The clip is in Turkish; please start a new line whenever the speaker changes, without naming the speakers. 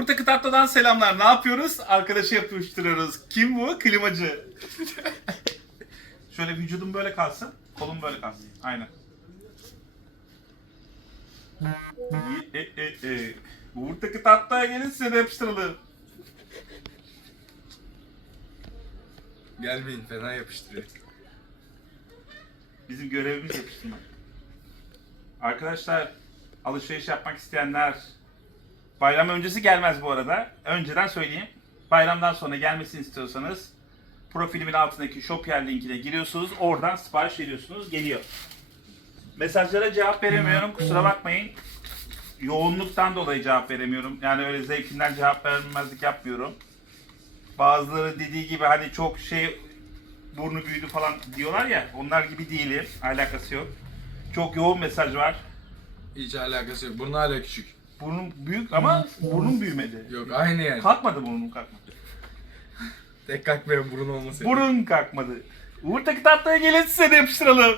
Burada Tatlı'dan selamlar. Ne yapıyoruz? Arkadaşı yapıştırıyoruz. Kim bu? Klimacı. Şöyle vücudum böyle kalsın. Kolum böyle kalsın. Aynen. E, e, e. Uğur'daki tatlıya gelin size de yapıştıralım.
Gelmeyin fena yapıştırıyor.
Bizim görevimiz yapıştırmak. Arkadaşlar alışveriş yapmak isteyenler bayram öncesi gelmez bu arada. Önceden söyleyeyim. Bayramdan sonra gelmesini istiyorsanız profilimin altındaki Shopier linkine giriyorsunuz. Oradan sipariş veriyorsunuz. Geliyor. Mesajlara cevap veremiyorum. Kusura bakmayın. Yoğunluktan dolayı cevap veremiyorum. Yani öyle zevkinden cevap vermemezlik yapmıyorum. Bazıları dediği gibi hani çok şey burnu büyüdü falan diyorlar ya. Onlar gibi değilim. Alakası yok. Çok yoğun mesaj var.
Hiç alakası yok. Burnu hala küçük.
Burnum büyük ama burnum büyümedi.
Yok aynı yani.
Kalkmadı burnum kalkmadı.
Tek kalkmayan burun olması.
Burun kalkmadı. Uğur'daki tatlıya gelin size de yapıştıralım.